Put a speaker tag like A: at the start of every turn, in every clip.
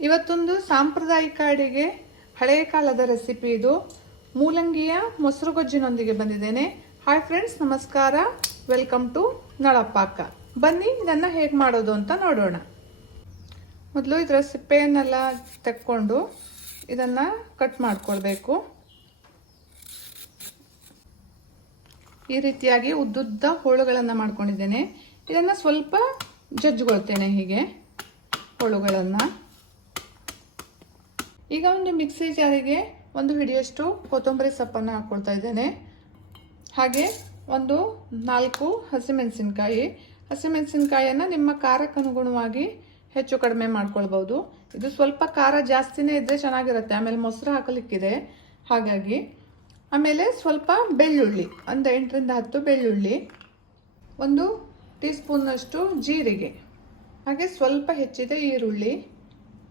A: ಇವತ್ತೊಂದು ಸಾಂಪ್ರದಾಯಿಕ ಅಡಿಗೆ ಹಳೆಯ ಕಾಲದ ರೆಸಿಪಿ ಇದು. ಮೂಲಂಗಿಯ ಮೊಸರು ಗೊಜ್ಜಿನೊಂದಿಗೆ ಬಂದಿದ್ದೇನೆ. ಹಾಯ್ ಫ್ರೆಂಡ್ಸ್ ನಮಸ್ಕಾರ. Welcome to Nalapaka. ಬನ್ನಿ, ಇದನ್ನು ಹೇಗೆ ಮಾಡೋದು ಅಂತ ನೋಡೋಣ. ಮೊದಲು ಇದರ ಸಿಪ್ಪೆಯನ್ನೆಲ್ಲ ತೆಕ್ಕೊಂಡು ಇದನ್ನು ಕಟ್ ಮಾಡಿಕೊಳ್ಬೇಕು. ಈ ರೀತಿಯಾಗಿ ಉದ್ದುದ್ದ ಹೋಳುಗಳನ್ನು ಮಾಡ್ಕೊಂಡಿದ್ದೇನೆ. ಇದನ್ನು ಸ್ವಲ್ಪ ಜಜ್ಜುಗೊಳ್ತೇನೆ ಹೀಗೆ, ಹೋಳುಗಳನ್ನು. ಈಗ ಒಂದು ಮಿಕ್ಸಿ ಜಾರಿಗೆ ಒಂದು ಹಿಡಿಯಷ್ಟು ಕೊತ್ತಂಬರಿ ಸೊಪ್ಪನ್ನು ಹಾಕ್ಕೊಳ್ತಾ ಇದ್ದೇನೆ. ಹಾಗೆ ಒಂದು ನಾಲ್ಕು ಹಸಿಮೆಣಸಿನ್ಕಾಯಿ. ಹಸಿಮೆಣಸಿನ್ಕಾಯನ್ನು ನಿಮ್ಮ ಖಾರಕ್ಕೆ ಅನುಗುಣವಾಗಿ ಹೆಚ್ಚು ಕಡಿಮೆ ಮಾಡ್ಕೊಳ್ಬೋದು ಇದು ಸ್ವಲ್ಪ ಖಾರ ಜಾಸ್ತಿನೇ ಇದ್ದರೆ ಚೆನ್ನಾಗಿರುತ್ತೆ. ಆಮೇಲೆ ಮೊಸರು ಹಾಕಲಿಕ್ಕಿದೆ. ಹಾಗಾಗಿ ಆಮೇಲೆ ಸ್ವಲ್ಪ ಬೆಳ್ಳುಳ್ಳಿ, ಒಂದು ಎಂಟರಿಂದ ಹತ್ತು ಬೆಳ್ಳುಳ್ಳಿ, ಒಂದು ಟೀ ಸ್ಪೂನ್ನಷ್ಟು ಜೀರಿಗೆ. ಹಾಗೆ ಸ್ವಲ್ಪ ಹೆಚ್ಚಿದೆ ಈರುಳ್ಳಿ.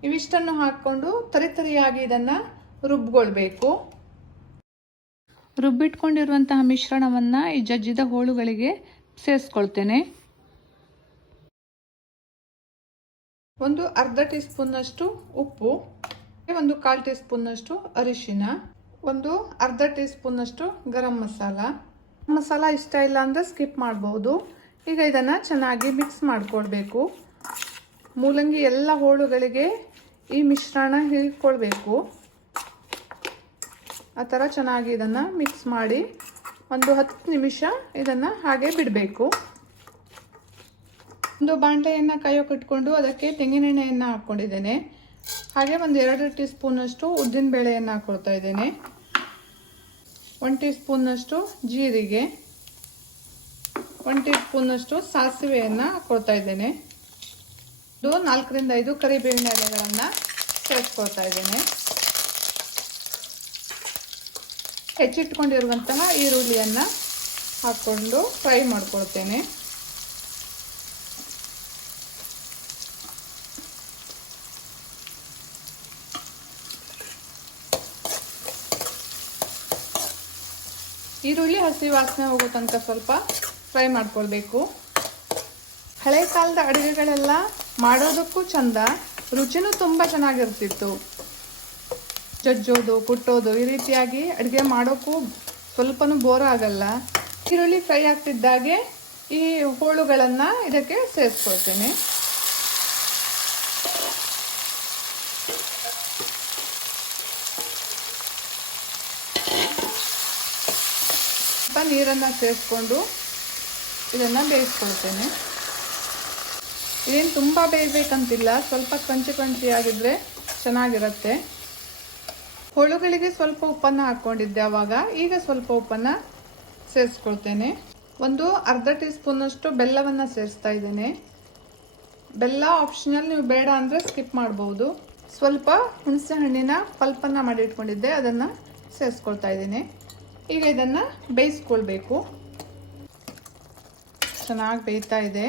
A: ಇವಿಷ್ಟನ್ನು ಹಾಕ್ಕೊಂಡು ತರಿತರಿಯಾಗಿ ಇದನ್ನು ರುಬ್ಕೊಳ್ಬೇಕು ರುಬ್ಬಿಟ್ಕೊಂಡಿರುವಂತಹ ಮಿಶ್ರಣವನ್ನು ಈ ಜಜ್ಜಿದ ಹೋಳುಗಳಿಗೆ ಸೇರಿಸ್ಕೊಳ್ತೇನೆ. ಒಂದು ಅರ್ಧ ಟೀ ಸ್ಪೂನ್ನಷ್ಟು ಉಪ್ಪು, ಒಂದು ಕಾಲು ಟೀ ಸ್ಪೂನ್ನಷ್ಟು ಅರಿಶಿನ, ಒಂದು ಅರ್ಧ ಟೀ ಸ್ಪೂನ್ನಷ್ಟು ಗರಂ ಮಸಾಲ. ಮಸಾಲ ಇಷ್ಟ ಇಲ್ಲ ಅಂದರೆ ಸ್ಕಿಪ್ ಮಾಡ್ಬೋದು. ಈಗ ಇದನ್ನು ಚೆನ್ನಾಗಿ ಮಿಕ್ಸ್ ಮಾಡಿಕೊಡ್ಬೇಕು. ಮೂಲಂಗಿ ಎಲ್ಲ ಹೋಳುಗಳಿಗೆ ಈ ಮಿಶ್ರಣ ಹಿಳ್ಕೊಳ್ಬೇಕು ಆ ಥರ ಚೆನ್ನಾಗಿ ಇದನ್ನು ಮಿಕ್ಸ್ ಮಾಡಿ ಒಂದು ಹತ್ತು ನಿಮಿಷ ಇದನ್ನು ಹಾಗೆ ಬಿಡಬೇಕು. ಒಂದು ಬಾಣಲೆಯನ್ನು ಕಾಯೋಕೆ ಇಟ್ಕೊಂಡು ಅದಕ್ಕೆ ತೆಂಗಿನೆಣ್ಣೆಯನ್ನು ಹಾಕ್ಕೊಂಡಿದ್ದೇನೆ. ಹಾಗೆ ಒಂದು ಎರಡು ಟೀ ಸ್ಪೂನಷ್ಟು ಉದ್ದಿನ ಬೇಳೆಯನ್ನು ಹಾಕ್ಕೊಳ್ತಾ ಇದ್ದೇನೆ. ಒನ್ ಟೀ ಸ್ಪೂನಷ್ಟು ಜೀರಿಗೆ. ಒನ್ ಟೀ ಸ್ಪೂನಷ್ಟು ಸಾಸಿವೆಯನ್ನು ಹಾಕ್ಕೊಳ್ತಾ ಇದ್ದೇನೆ. ಇದು ನಾಲ್ಕರಿಂದ ಐದು ಕರಿಬೇವಿನ ಎಲೆಗಳನ್ನು ಸೇರಿಸ್ಕೊಳ್ತಾ ಇದ್ದೀನಿ. ಹೆಚ್ಚಿಟ್ಕೊಂಡಿರುವಂತಹ ಈರುಳ್ಳಿಯನ್ನು ಹಾಕ್ಕೊಂಡು ಫ್ರೈ ಮಾಡ್ಕೊಳ್ತೇನೆ. ಈರುಳ್ಳಿ, ಹಸಿ ವಾಸನೆ ಹೋಗೋ ತನಕ ಸ್ವಲ್ಪ ಫ್ರೈ ಮಾಡ್ಕೊಳ್ಬೇಕು. ಹಳೆ ಕಾಲದ ಅಡುಗೆಗಳೆಲ್ಲ ಮಾಡೋದಕ್ಕೂ ಚಂದ, ರುಚಿನೂ ತುಂಬ ಚೆನ್ನಾಗಿರ್ತಿತ್ತು. ಜಜ್ಜೋದು, ಕುಟ್ಟೋದು, ಈ ರೀತಿಯಾಗಿ ಅಡುಗೆ ಮಾಡೋಕ್ಕೂ ಸ್ವಲ್ಪನೂ ಬೋರ್ ಆಗಲ್ಲ. ಈರುಳ್ಳಿ ಫ್ರೈ ಆಗ್ತಿದ್ದಾಗೆ ಈ ಹೋಳುಗಳನ್ನು ಇದಕ್ಕೆ ಸೇರಿಸ್ಕೊಳ್ತೇನೆ. ಸ್ವಲ್ಪ ನೀರನ್ನು ಸೇರಿಸ್ಕೊಂಡು ಇದನ್ನು ಬೇಯಿಸ್ಕೊಳ್ತೇನೆ. ಇದೇನು ತುಂಬ ಬೇಯಬೇಕಂತಿಲ್ಲ, ಸ್ವಲ್ಪ ಕಂಚು ಕಂಚಿಯಾಗಿದ್ದರೆ ಚೆನ್ನಾಗಿರುತ್ತೆ. ಹೋಳುಗಳಿಗೆ ಸ್ವಲ್ಪ ಉಪ್ಪನ್ನು ಹಾಕ್ಕೊಂಡಿದ್ದೆ ಆವಾಗ ಈಗ ಸ್ವಲ್ಪ ಉಪ್ಪನ್ನು ಸೇರಿಸ್ಕೊಳ್ತೇನೆ. ಒಂದು ಅರ್ಧ ಟೀ ಸ್ಪೂನಷ್ಟು ಬೆಲ್ಲವನ್ನು ಸೇರಿಸ್ತಾ ಇದ್ದೇನೆ. ಬೆಲ್ಲ ಆಪ್ಷನಲ್ ನೀವು ಬೇಡ ಅಂದರೆ ಸ್ಕಿಪ್ ಮಾಡ್ಬೋದು. ಸ್ವಲ್ಪ ಹುಣಸೆ ಹಣ್ಣಿನ ಪಲ್ಪನ್ನು ಮಾಡಿ ಇಟ್ಕೊಂಡಿದ್ದೆ, ಅದನ್ನು ಸೇರಿಸ್ಕೊಳ್ತಾ ಇದ್ದೀನಿ. ಈಗ ಇದನ್ನು ಬೇಯಿಸ್ಕೊಳ್ಬೇಕು. ಚೆನ್ನಾಗಿ ಬೇಯ್ತಾ ಇದೆ.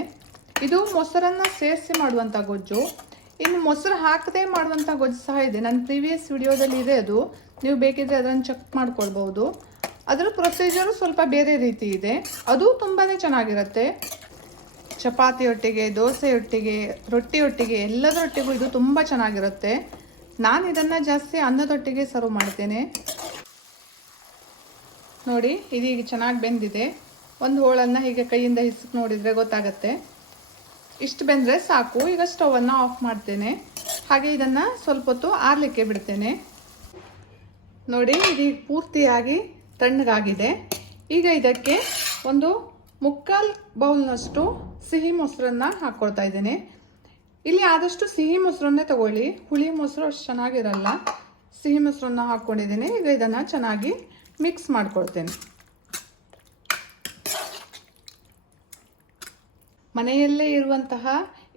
A: ಇದು ಮೊಸರನ್ನು ಸೇರಿಸಿ ಮಾಡುವಂಥ ಗೊಜ್ಜು. ಇನ್ನು ಮೊಸರು ಹಾಕದೆ ಮಾಡುವಂಥ ಗೊಜ್ಜು ಸಹ ಇದೆ. ನನ್ನ ಪ್ರೀವಿಯಸ್ ವಿಡಿಯೋದಲ್ಲಿ ಇದೆ ಅದು. ನೀವು ಬೇಕಿದ್ರೆ ಅದನ್ನು ಚೆಕ್ ಮಾಡ್ಕೊಳ್ಬೋದು ಅದರ ಪ್ರೊಸೀಜರು ಸ್ವಲ್ಪ ಬೇರೆ ರೀತಿ ಇದೆ. ಅದು ತುಂಬಾ ಚೆನ್ನಾಗಿರುತ್ತೆ. ಚಪಾತಿಯೊಟ್ಟಿಗೆ ದೋಸೆಯೊಟ್ಟಿಗೆ ರೊಟ್ಟಿಯೊಟ್ಟಿಗೆ ಎಲ್ಲದರೊಟ್ಟಿಗೂ ಇದು ತುಂಬ ಚೆನ್ನಾಗಿರುತ್ತೆ. ನಾನು ಇದನ್ನು ಜಾಸ್ತಿ ಅನ್ನದೊಟ್ಟಿಗೆ ಸರ್ವ್ ಮಾಡ್ತೇನೆ. ನೋಡಿ, ಇದೀಗ ಚೆನ್ನಾಗಿ ಬೆಂದಿದೆ. ಒಂದು ಹೋಳನ್ನು ಹೀಗೆ ಕೈಯಿಂದ ಹಿಸಕ್ ನೋಡಿದರೆ ಗೊತ್ತಾಗತ್ತೆ. ಇಷ್ಟು ಬೆಂದರೆ ಸಾಕು. ಈಗ ಸ್ಟವನ್ನು ಆಫ್ ಮಾಡ್ತೇನೆ. ಹಾಗೆ ಇದನ್ನು ಸ್ವಲ್ಪ ಹೊತ್ತು ಆರಲಿಕ್ಕೆ ಬಿಡ್ತೇನೆ. ನೋಡಿ, ಇದು ಪೂರ್ತಿಯಾಗಿ ತಣ್ಣಗಾಗಿದೆ. ಈಗ ಇದಕ್ಕೆ ಒಂದು ಮುಕ್ಕಾಲು ಬೌಲ್ನಷ್ಟು ಸಿಹಿ ಮೊಸರನ್ನು ಹಾಕ್ಕೊಳ್ತಾ ಇದ್ದೇನೆ. ಇಲ್ಲಿ ಆದಷ್ಟು ಸಿಹಿ ಮೊಸರನ್ನೇ ತಗೊಳ್ಳಿ. ಹುಳಿ ಮೊಸರು ಅಷ್ಟು ಚೆನ್ನಾಗಿರಲ್ಲ. ಸಿಹಿ ಮೊಸರನ್ನ ಹಾಕ್ಕೊಂಡಿದ್ದೀನಿ. ಈಗ ಇದನ್ನು ಚೆನ್ನಾಗಿ ಮಿಕ್ಸ್ ಮಾಡ್ಕೊಳ್ತೇನೆ. ಮನೆಯಲ್ಲೇ ಇರುವಂತಹ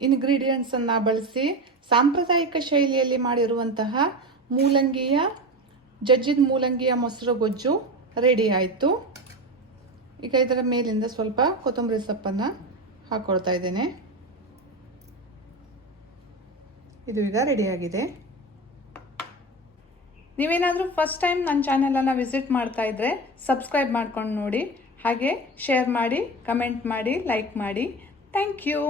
A: ಇನ್ಗ್ರೀಡಿಯೆಂಟ್ಸನ್ನು ಬಳಸಿ ಸಾಂಪ್ರದಾಯಿಕ ಶೈಲಿಯಲ್ಲಿ ಮಾಡಿರುವಂತಹ ಮೂಲಂಗಿಯ, ಜಜ್ಜಿದ ಮೂಲಂಗಿಯ ಮೊಸರು ಗೊಜ್ಜು ರೆಡಿ ಆಯಿತು. ಈಗ ಇದರ ಮೇಲಿಂದ ಸ್ವಲ್ಪ ಕೊತ್ತಂಬರಿ ಸೊಪ್ಪನ್ನು ಹಾಕ್ಕೊಳ್ತಾ ಇದ್ದೇನೆ. ಇದು ಈಗ ರೆಡಿಯಾಗಿದೆ ನೀವೇನಾದರೂ ಫಸ್ಟ್ ಟೈಮ್ ನನ್ನ ಚಾನೆಲನ್ನು ವಿಸಿಟ್ ಮಾಡ್ತಾ ಇದ್ದರೆ ಸಬ್ಸ್ಕ್ರೈಬ್ ಮಾಡ್ಕೊಂಡು ನೋಡಿ. ಹಾಗೆ ಶೇರ್ ಮಾಡಿ ಕಮೆಂಟ್ ಮಾಡಿ ಲೈಕ್ ಮಾಡಿ. Thank you